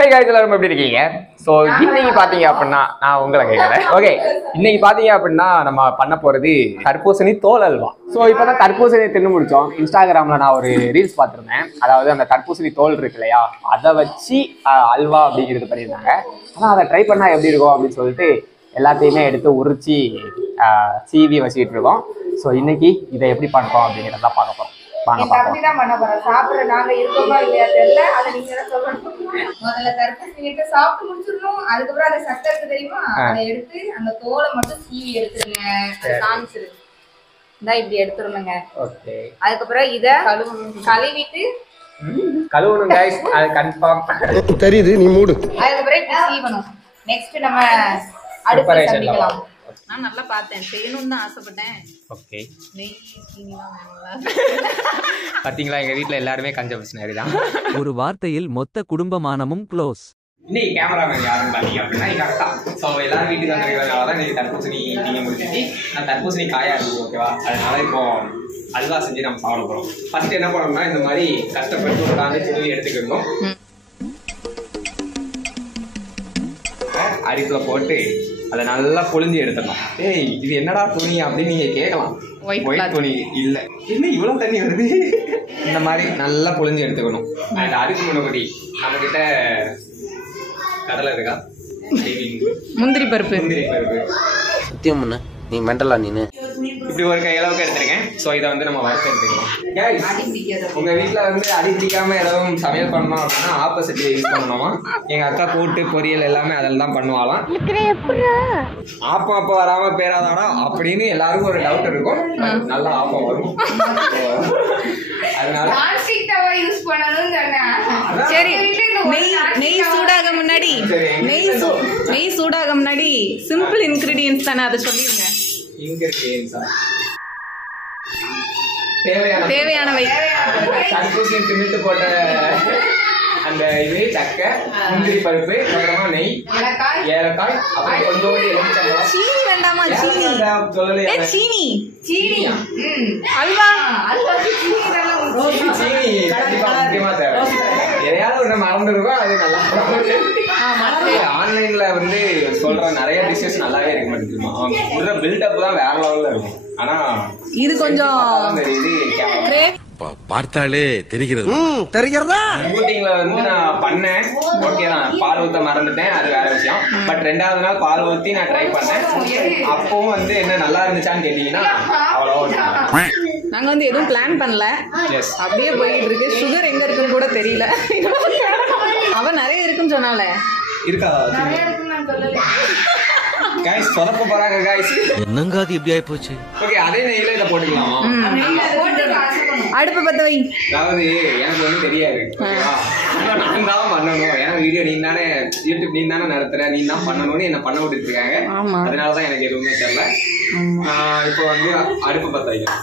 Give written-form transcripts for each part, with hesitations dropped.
ஹே guys எல்லாரும் எப்படி இருக்கீங்க? சோ இன்னைக்கு பாத்தீங்க அப்படினா நான் உங்களை கேக்குறேன். ஓகே, இன்னைக்கு பாத்தீங்க அப்படினா நம்ம பண்ண போறது தர்பூசணி தோல் அல்வா. சோ இப்பதான் தர்பூசணி தின்னு முடிச்சோம். இன்ஸ்டாகிராம்ல நான் ஒரு ரீல்ஸ் பார்த்திருந்தேன். அதாவது அந்த தர்பூசணி தோல் இருக்கு இல்லையா, அதை வச்சு அல்வா அப்படிங்கிறது பண்ணியிருந்தாங்க. ஆனா அதை ட்ரை பண்ணா எப்படி இருக்கும் அப்படின்னு சொல்லிட்டு எல்லாத்தையுமே எடுத்து உரிச்சு சீவி வச்சுக்கிட்டு இருக்கோம். ஸோ இன்னைக்கு இதை எப்படி பண்றோம் அப்படிங்கிறத பார்க்க போறோம். முதல்ல தர்பூசணி சாப்பிட்டு முடிச்சிடணும். அதுக்கப்புறம் அதை சட்டை இருக்கு தெரியுமா, அதை எடுத்து அந்த தோலை மட்டும் சீவி எடுத்துருங்க. காமிச்சிருங்க, இந்தா இப்படி எடுத்துருணுங்க. அதுக்கப்புறம் இத கழுவிட்டு கழுவணும் गाइस, அது கன்ஃபார்ம் தெரியுது, நீ மூடு. அதுக்கப்புறம் இப்படி சீவணும். நெக்ஸ்ட் நம்ம அடுப்பு சமைக்கலாம். நான் நல்லா பார்த்தேன், செய்யணும்னு தான் ஆசைப்பட்டேன். ஓகே, நெய் சீனிலாம் வேணும்ல. பாத்தீங்களா, எங்க வீட்ல எல்லாருமே கஞ்ச பிசினாரி தான். ஒரு வார்த்தையில் மொத்த குடும்பமானமும் க்ளோஸ். இன்னைக்கு கேமராமேன் யாருன்னு பாத்தீங்க அப்படின்னா எங்க அக்கா. ஸோ எல்லாரும் வீட்டுக்கு வந்துருக்கிறதுனால தான் இன்னைக்கு தர்பூசணி நீங்க முடிச்சுட்டு நான் தர்பூசணி காயா இருக்கு ஓகேவா. அதனால இப்போ அல்வா செஞ்சு நம்ம சாப்பிட போறோம். ஃபர்ஸ்ட் என்ன பண்ணணும்னா இந்த மாதிரி கஷ்டப்பட்டு உட்காந்து துணி எடுத்துக்கணும். அரிப்புல போட்டு அதை நல்லா பொழிஞ்சு எடுத்துடணும். ஏய் இது என்னடா துணி அப்படின்னு நீங்க கேட்கலாம். ஒயிட் துணி இல்ல, என்ன இவ்வளவு தண்ணி வருது. இந்த மாதிரி நல்லா பொழிஞ்சு எடுத்துக்கணும். அந்த அரிசி முன்னபடி நம்ம கிட்ட கடலை இருக்கா, முந்திரி பருப்பு சத்தியம் பண்ண நீ மெண்டலா நீனு. இப்படி ஒரு கையளவுக்கு எடுத்திருக்கேன். ஸோ இதை வந்து நம்ம வறுத்து எடுத்துக்கலாம். உங்க வீட்டுல வந்து அடி பிடிக்காம ஏதாவது சமையல் பண்ணணும் அப்படின்னா ஆப்போசிட் யூஸ் பண்ணணுமா. எங்க அக்கா கூட்டு பொரியல் எல்லாமே அதில் தான் பண்ணுவாளாம். ஆப்பம் அப்ப வராம பேராதாடா அப்படின்னு எல்லாருக்கும் ஒரு டவுட் இருக்கும். நல்லா ஆப்பம் வரும். அதனால யூஸ் பண்ணணும்னு சொன்னேன். சரி, நெய் சூடாக முன்னாடி நெய் சூடாக முன்னாடி சிம்பிள் இன்கிரீடியன்ஸ் தானே, அதை சொல்லிருங்க. தேவையானவை தர்பூசணி தின்னுட்டு போட்ட அந்த இது சக்கை, முந்திரி பருப்பு, அப்புறமா நெய், ஏலக்காய், அப்புறம் கொஞ்சோண்டு எலுமிச்சம்பழம். சீனி வேண்டாமா? சீனி சொல்லலையா? சீனி அல்வா சீனி கண்டிப்பா முக்கியமா தேவை. எதையாவது ஒண்ணு மறந்துருக்கோம், அது நல்லா. ஆன்லைன்ல வந்து சொல்ற நிறைய டிஷஸ் நல்லாவே இருக்க மாட்டேங்குமா. அவங்க பில்டப் தான் வேற லெவல்ல இருக்கும். ஆனா இது கொஞ்சம் பார்த்தாலே தெரிகிறது. தெரிகிறதா? ஷூட்டிங்ல வந்து நான் பண்ணேன், ஓகே தான். பால் ஊத்த மறந்துட்டேன், அது வேற விஷயம். பட் ரெண்டாவது நாள் பால் ஊத்தி நான் ட்ரை பண்ணேன். அப்பவும் வந்து என்ன நல்லா இருந்துச்சான்னு கேட்டீங்கன்னா அவ்வளோ. நாங்க வந்து எதுவும் பிளான் பண்ணல, அப்படியே போயிட்டு இருக்கு. சுகர் எங்க இருக்குன்னு கூட தெரியல. அவ நிறைய இருக்குன்னு சொன்னால இருக்காதா? गाइस சொதப்ப போறாங்க गाइस. என்னங்க அது இப்படி ஆயி போச்சு. ஓகே, அதே நெய்ல இத போட்டுக்கலாமா? அடுப்பு பத்த வை. அதாவது எனக்கு வந்து தெரியாது, ஓகேவா. நான் தான் பண்ணணும். ஏன்னா வீடியோ நீ தானே, யூடியூப் நீ தானே நடத்துற, நீ தான் பண்ணணும்னு என்ன பண்ண விட்டுட்டு இருக்காங்க. அதனால தான் எனக்கு எதுவுமே தெரியல. இப்போ வந்து அடுப்பு பத்த வைக்கலாம்.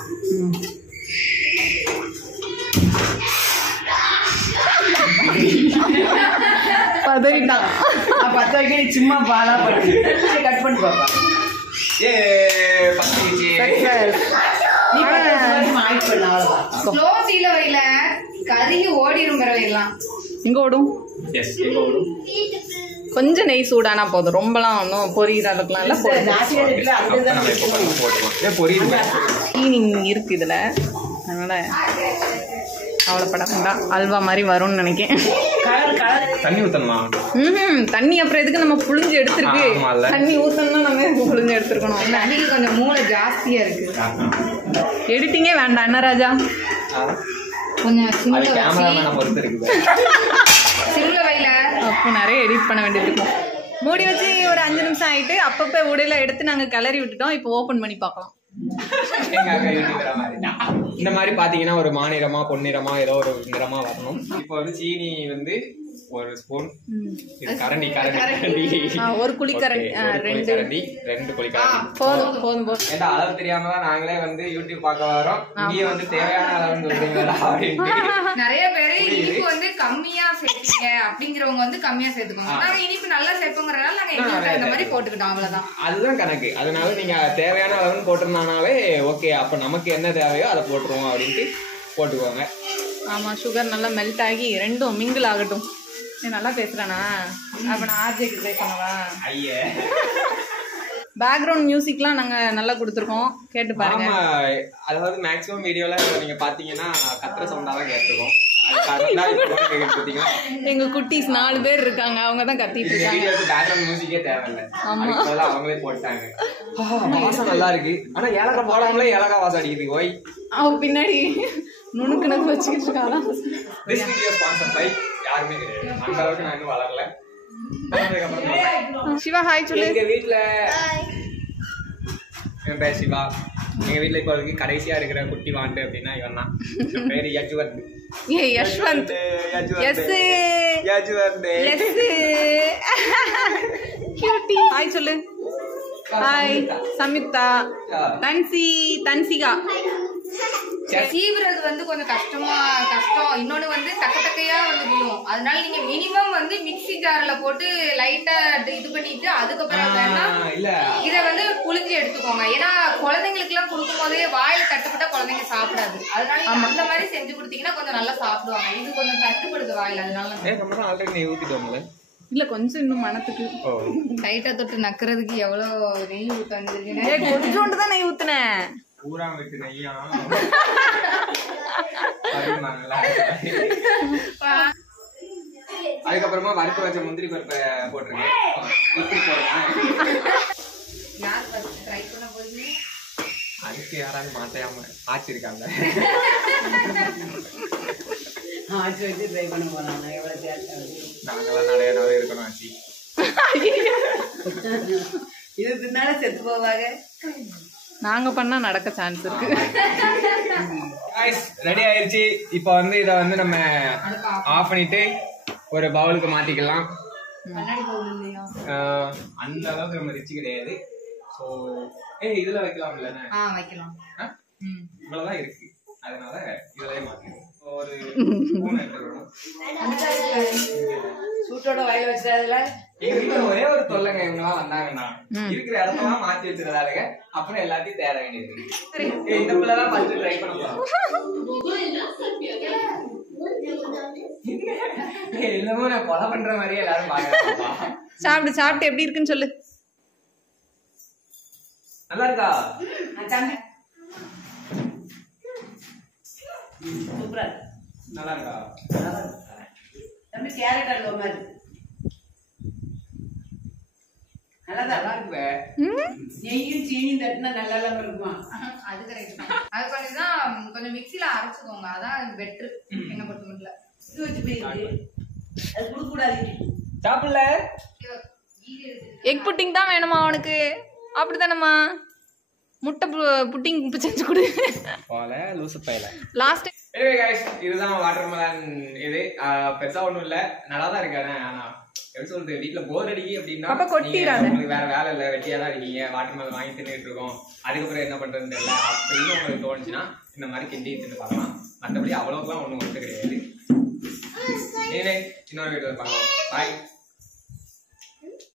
பதறிட்டான். பத்த வைக்க நீ சும்மா பாலா பண்ணி கட் பண்ணி பாப்பா. ஏ பத்திச்சு. நீ ஆட் பண்ண அவ்வளவுதான். ஸ்லோ தீல வைல கறிக்கு ஓடிரும் பரவாயில்லாம். எங்க ஓடும்? எஸ், எங்க ஓடும்? கொஞ்சம் நெய் சூடானா போதும், ரொம்பலாம் ஒன்றும் பொரியிற அளவுக்குலாம் இல்லை. சீனி இருக்கு இதுல, அதனால அவ்வளோப்பட வேண்டாம். அல்வா மாதிரி வரும்னு நினைக்கிறேன். தண்ணி ஊத்தணுமா? தண்ணி அப்புறம் எதுக்கு நம்ம புளிஞ்சு எடுத்துருக்கு. தண்ணி ஊத்தணும்னா நம்ம புளிஞ்சு எடுத்துருக்கணும். தண்ணிக்கு கொஞ்சம் மூளை ஜாஸ்தியா இருக்கு. எடிட்டிங்கே வேண்டாம் என்ன ராஜா? கொஞ்சம் சிம்ல வைல அப்போ நிறைய எடிட் பண்ண வேண்டியது இருக்கும். மூடி வச்சு ஒரு 5 நிமிஷம் ஆயிட்டு அப்பப்போ உடையில எடுத்து நாங்க கிளறி விட்டுட்டோம். இப்போ ஓபன் பண்ணி பார்க்கலாம். இந்த மாதிரி பாத்தீங்கன்னா ஒரு மாநிறமா பொன்னிறமா ஏதோ ஒரு நிறமா வரணும். இப்போ வந்து சீனி வந்து ஒரு ஸ்பூன், கரண்டி ஒரு குழிக்கரண்டி, 2 குழிக்கரண்டி போதும் போதும் போதும். ஏன்னா அளவு தெரியாம தான் நாங்களே வந்து யூடியூப் பார்க்க வரோம். இங்கே வந்து தேவையான அளவுன்னு சொல்றீங்களா? நிறைய பேரு இனிப்பு வந்து கம்மியா சேர்த்தீங்க அப்படிங்கிறவங்க வந்து கம்மியா சேர்த்துக்கோங்க. நாங்க இனிப்பு நல்லா சேர்ப்போங்கிறதால நாங்க எங்களுக்கு இந்த மாதிரி போட்டுக்கிட்டோம், அவ்வளவுதான். அதுதான் கணக்கு. அதனால நீங்க தேவையான அளவுன்னு போட்டிருந்தானாவே ஓகே, அப்ப நமக்கு என்ன தேவையோ அதை போட்டுருவோம் அப்படின்ட்டு போட்டுக்கோங்க. ஆமா, சுகர் நல்லா மெல்ட் ஆகி ரெண்டும் மிங்கிள் ஆகட்டும். நீ நல்லா பேசுறானா? அப்ப நான் ஆர்ஜேக்கு ட்ரை பண்ணவா? ஐயே பேக்ரவுண்ட் மியூசிக்லாம் நாங்க நல்லா கொடுத்துருக்கோம், கேட்டு பாருங்க. அதாவது மேக்ஸிமம் வீடியோல நீங்க பாத்தீங்கன்னா கத்துற சவுண்டா தான் கேட்டுருக்கோம். எங்க குட்டீஸ் 4 பேர் இருக்காங்க, அவங்க தான் கத்திட்டு இருக்காங்க. பேக்ரவுண்ட் மியூசிக்கே தேவையில்லை, அவங்களே போட்டாங்க. வாசம் நல்லா இருக்கு. ஆனா ஏலக்காய் போடாமலே ஏலக்காய் வாசம் அடிக்குது. ஓய் அவ பின்னாடி நுணுக்குனது வச்சுக்கிட்டு இருக்காளா? யாருமே கிடையாது. அந்த அளவுக்கு நான் இன்னும் வளரல. சிவா ஹாய் சொல்லு. எங்க வீட்டுல என் பேர் சிவா. எங்க வீட்டுல இப்போ கடைசியா இருக்கிற குட்டி வாண்டு அப்படின்னா இவன் தான். பேரு யஜ்வந்த். ஏ Yashwant. Yes Yajwant. Yes cutie. Hi சொல்லு. ஹாய் சம்யுக்தா. தன்சிகா. சீவுறது வந்து கொஞ்சம் கஷ்டம். இன்னொன்னு வந்து தக்கையா வந்து விழும். அதனால நீங்க மினிமம் வந்து மிக்ஸி ஜார்ல போட்டு லைட்டா இது பண்ணிட்டு அதுக்கப்புறம் வேணா இத வந்து புளிஞ்சு எடுத்துக்கோங்க. ஏன்னா குழந்தைங்களுக்கு எல்லாம் கொடுக்கும் போதே வாயில தட்டுப்பட்டா குழந்தைங்க சாப்பிடாது. அதனால அந்த மாதிரி செஞ்சு கொடுத்தீங்கன்னா கொஞ்சம் நல்லா சாப்பிடுவாங்க. இது கொஞ்சம் தட்டுப்படுது வாயில, அதனால ஆல்ரெடி நெய் ஊத்திட்டோம்ல. இல்ல கொஞ்சம் இன்னும் மனத்துக்கு டைட்டா தொட்டு நக்குறதுக்கு எவ்வளவு நெய் ஊத்த வந்திருக்கீங்க. கொஞ்சோண்டு தான் நெய் ஊத்துனேன். பூரா வச்சு நெய்யா அதுக்கப்புறமா வறுத்து வச்ச முந்திரி பருப்பை போட்டுருங்க. இப்படி போடுறேன். ட்ரை பண்ண போது அதுக்கு யாராவது மாட்டையாம ஆச்சிருக்காங்க. ஆச்சு வச்சு ட்ரை பண்ண போறாங்க. எவ்வளவு டேஸ்டா நாங்கெல்லாம் நிறைய நாள் இருக்கணும் ஆச்சு. இது தின்னால செத்து போவாங்க. நாங்க பண்ணா நடக்க சான்ஸ் இருக்கு. ரெடி ஆயிருச்சு. இப்போ வந்து இத வந்து நம்ம ஆஃப் பண்ணிட்டு ஒரு பவுலுக்கு மாத்திக்கலாம். அந்த அளவுக்கு நம்ம ரிச்சு கிடையாது. ஸோ இதுல வைக்கலாம் இல்லைன்னா வைக்கலாம். இவ்வளவுதான் இருக்கு, அதனால இதுலயே மாத்திடுவோம். ஒரு ஸ்பூன் எடுத்துக்கணும். சூட்டோட வாயில வச்சதுல எங்க வீட்டுல ஒரே ஒரு தொல்லைங்க, இவங்க எல்லாம் வந்தாங்கன்னா இருக்கிற இடத்தெல்லாம் மாத்தி வச்சிருந்தாருங்க. அப்புறம் எல்லாத்தையும் தேட வேண்டியது. இந்த பிள்ளைதான் ஃபர்ஸ்ட் ட்ரை பண்ண போறோம். என்னமோ நான் கொலை பண்ற மாதிரியே எல்லாரும் பாக்குறாங்கப்பா. சாப்பிட்டு எப்படி இருக்குன்னு சொல்லு. நல்லா இருக்கா? சூப்பரா நல்லா இருக்கா? தம்பி கேரட் அல்வா மாதிரி நல்லா இருக்குவே. நெய்யும் சீனியும் தட்டினா நல்லா இருக்குமா? அது கரெக்ட். அது கொஞ்சம் மிக்ஸில அரைச்சுக்கோங்க, அதான் பெட்டர். என்ன பொறுத்த மட்டும் இது வச்சு போயிருக்கு. அது குடுக்க கூடாது. சாப்பிடல. எக் புட்டிங் தான் வேணுமா அவனுக்கு? அப்படிதானம்மா? முட்டை புட்டிங் செஞ்சு கொடு. போல லூசு பையல. லாஸ்ட் anyway guys, இதுதான் வாட்டர்மெலன். இது பெருசா ஒண்ணும் இல்ல, நல்லா தான் இருக்கு. ஆனா எப்படி சொல்றது, வீட்டுல போர் அடிக்கி அப்படின்னா உங்களுக்கு வேற வேலை இல்ல, வெட்டியா தான் இருக்கீங்க, வாட்டர்மெலன் வாங்கி தின்னுட்டு இருக்கோம், அதுக்கப்புறம் என்ன பண்றதுன்னு தெரியல அப்படின்னு உங்களுக்கு தோணுச்சுன்னா இந்த மாதிரி கிண்டி தின்னு பார்க்கலாம். மற்றபடி அவ்வளவுக்குலாம் ஒண்ணும் ஒத்து கிடையாது. இன்னொரு வீட்டுல பார்க்கலாம். பாய்.